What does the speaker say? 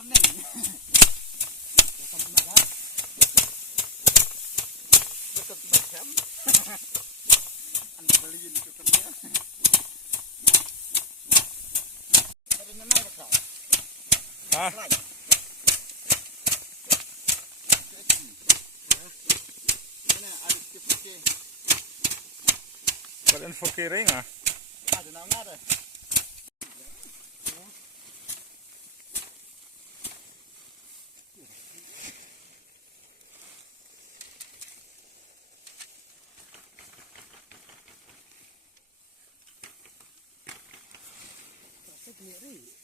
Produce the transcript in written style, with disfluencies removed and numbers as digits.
warning. Sampai mana? Tetap macam. Anda beliin itu kerja. Ada mana kau? Hah? Ini ada tipe-tipe. Wat een verkering ah? Ada nama ada. Sendiri.